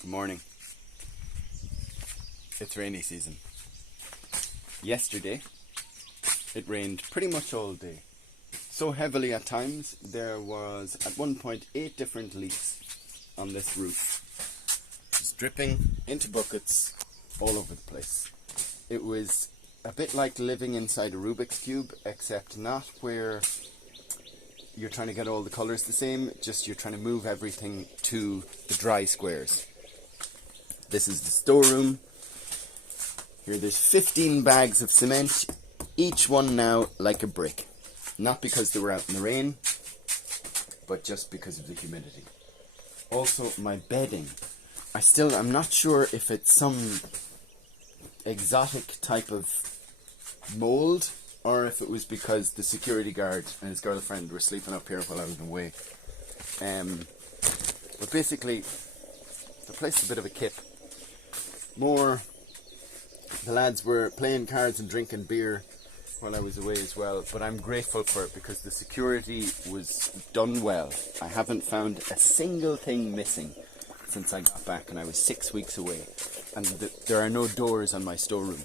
Good morning. It's rainy season. Yesterday, it rained pretty much all day. So heavily at times, there was at one point 8 different leaks on this roof. Just dripping into buckets all over the place. It was a bit like living inside a Rubik's Cube, except not where you're trying to get all the colours the same, just you're trying to move everything to the dry squares. This is the storeroom. Here there's 15 bags of cement, each one now like a brick. Not because they were out in the rain, but just because of the humidity. Also, my bedding. I'm not sure if it's some exotic type of mould, or if it was because the security guard and his girlfriend were sleeping up here while I was away. But basically, the place is a bit of a kip. The lads were playing cards and drinking beer while I was away as well, but I'm grateful for it because the security was done well. I haven't found a single thing missing since I got back, and I was 6 weeks away, and there are no doors on my storeroom.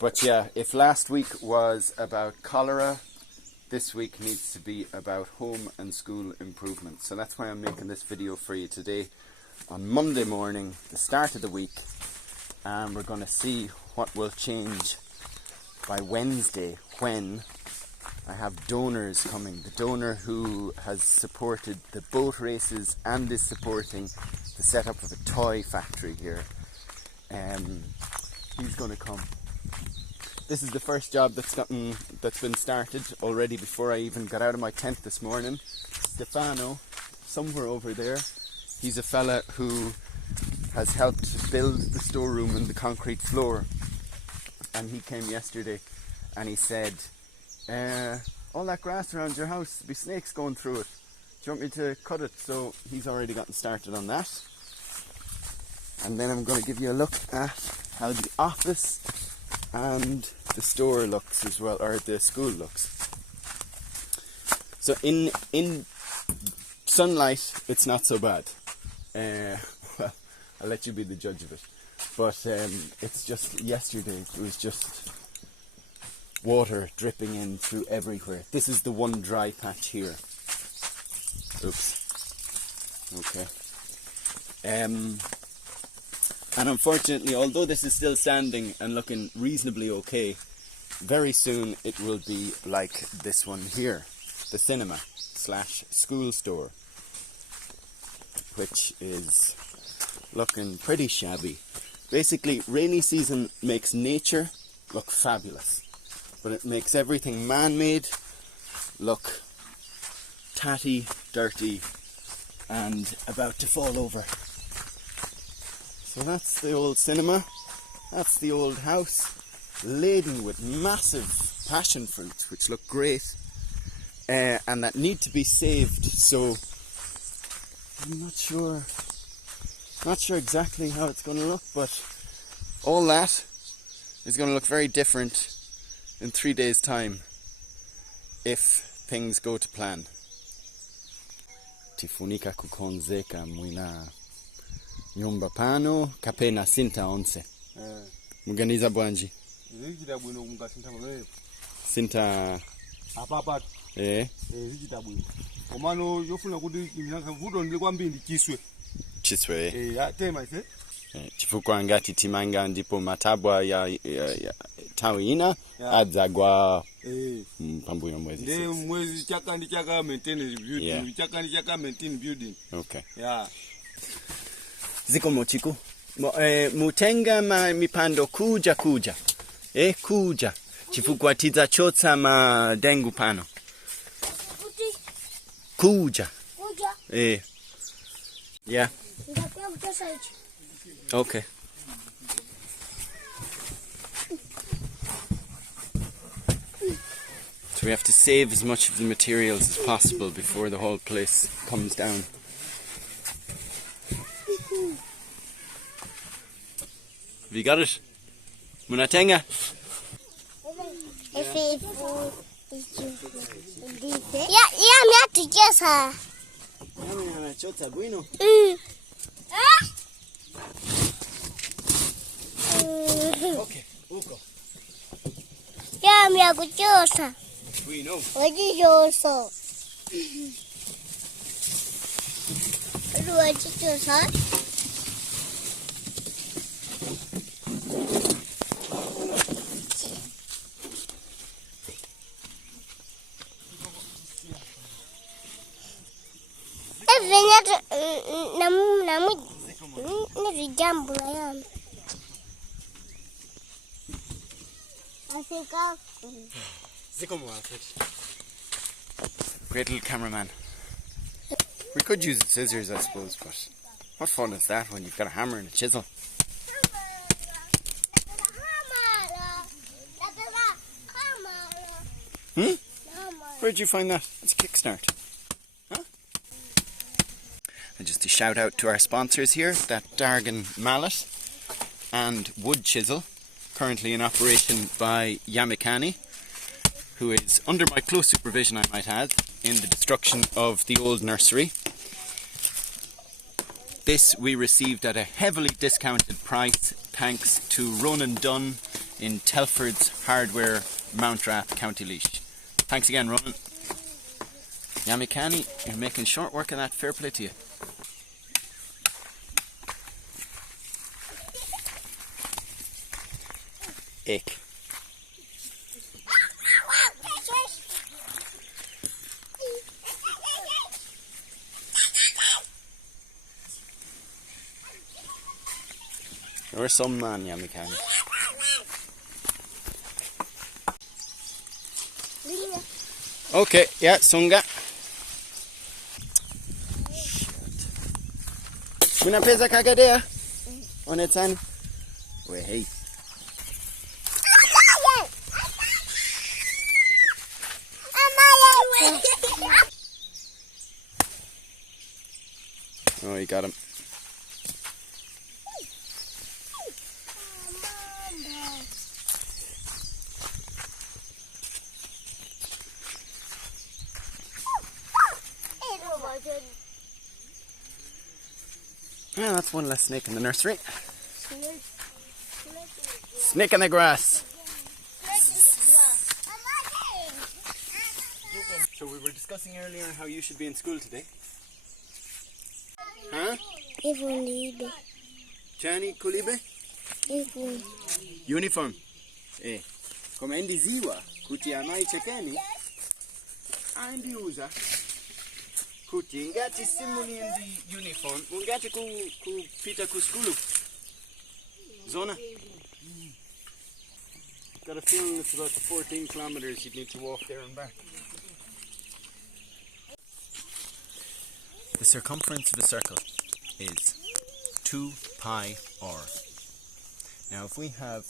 But yeah, if last week was about cholera, this week needs to be about home and school improvement. So that's why I'm making this video for you today on Monday morning, the start of the week, and we're going to see what will change by Wednesday when I have donors coming. The donor who has supported the boat races and is supporting the setup of a toy factory here. He's going to come. This is the first job that's been started already before I even got out of my tent this morning. Stefano, somewhere over there. He's a fella who has helped build the storeroom and the concrete floor. And he came yesterday and he said, all that grass around your house, there'll be snakes going through it. Do you want me to cut it? So he's already gotten started on that. And then I'm going to give you a look at how the office and the store looks as well, or the school looks. So in sunlight, it's not so bad. Well, I'll let you be the judge of it. But it's just yesterday, it was just water dripping in through everywhere. This is the one dry patch here. Oops. Okay. And unfortunately, although this is still standing and looking reasonably okay, very soon it will be like this one here, the cinema / school store, which is looking pretty shabby. Basically, rainy season makes nature look fabulous, but it makes everything man-made look tatty, dirty, and about to fall over. So that's the old cinema, that's the old house, laden with massive passion fruits, which look great, and that need to be saved. So I'm not sure exactly how it's going to look, but all that is going to look very different in 3 days' time if things go to plan. Tifunika kukonzeka mwina nyumba pano kapena sinta onse. Muganiza bwanji? Vijita bwino mungasinta mwewe. Sinta Apapa. Vijita bwino. Omano yofuna kuti nyanga vudo ndile kwambiri chiswe. Chiswe. Ya tema ise. Chifukwa ngati timanga ndipo matabwa ya tawina adzagwa pambuyo mwezi 6. Nde mwezi chaka ndi chaka maintain building. Yeah. Chaka ndi chaka maintain building. Okay. Yeah. Ziko mochiku. Mutenga mipando kuja. Kuja. Chifukwa tidzachotsa madengu pano. Kuja. Yeah. Okay. So we have to save as much of the materials as possible before the whole place comes down. Have you got it? Munatenga? Yeah, me have to guess her. Chota bueno. Okay, Ugo. Ya mi aguchosa. Bueno. Aguchoso. Aguchosa. Venha na jambo la yam. Asika. Great little cameraman. We could use scissors, I suppose, but what fun is that when you've got a hammer and a chisel? Hmm? Where'd you find that? It's a kickstart. Huh? And just a shout out to our sponsors here, that Dargan mallet and wood chisel, currently in operation by Yamikani, who is under my close supervision, I might add, in the destruction of the old nursery. This we received at a heavily discounted price thanks to Ronan Dunn in Telford's Hardware, Mountrath, County Laois. Thanks again, Ronan. Yamikani, you're making short work of that. Fair play to you. Ick. You're some man, Yamikani. Okay, yeah, Sunga. Una pesa cagadea? On its hand? Wait, hey. Oh, you got him. Yeah, that's one less snake in the nursery. Snake in the grass. So we were discussing earlier how you should be in school today. Huh? Chani Kulibe? Uniform. Come endi ziwa kuti amai chekeni andi uza kuti ngati simuli ndi uniform ungati kupita ku skulu zona. Got a feeling it's about 14 kilometers you'd need to walk there and back. The circumference of a circle is 2 pi r. Now if we have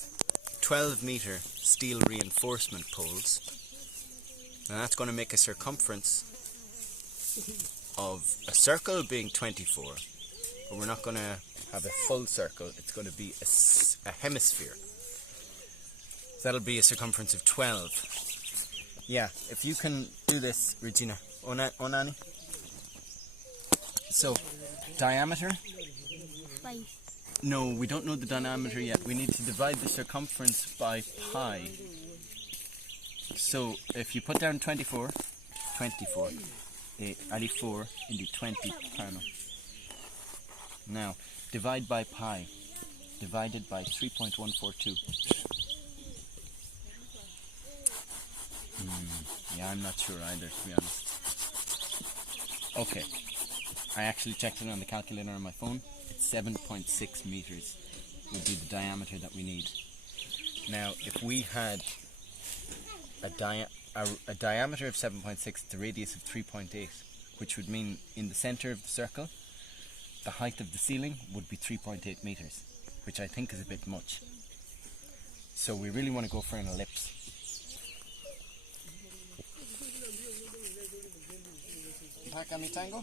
12 meter steel reinforcement poles, then that's going to make a circumference of a circle being 24, but we're not going to have a full circle, it's going to be a hemisphere. So that'll be a circumference of 12. Yeah, if you can do this, Regina. Onani? So, diameter? 5. No, we don't know the diameter yet. We need to divide the circumference by pi. So, if you put down 24, add 4 into 20 panel. Now, divide by pi. Divided by 3.142. Yeah, I'm not sure either, to be honest. Okay. I actually checked it on the calculator on my phone. It's 7.6 meters would be the diameter that we need. Now, if we had a diameter of 7.6, the radius of 3.8, which would mean in the center of the circle, the height of the ceiling would be 3.8 meters, which I think is a bit much. So we really want to go for an ellipse. Pack a mi tango?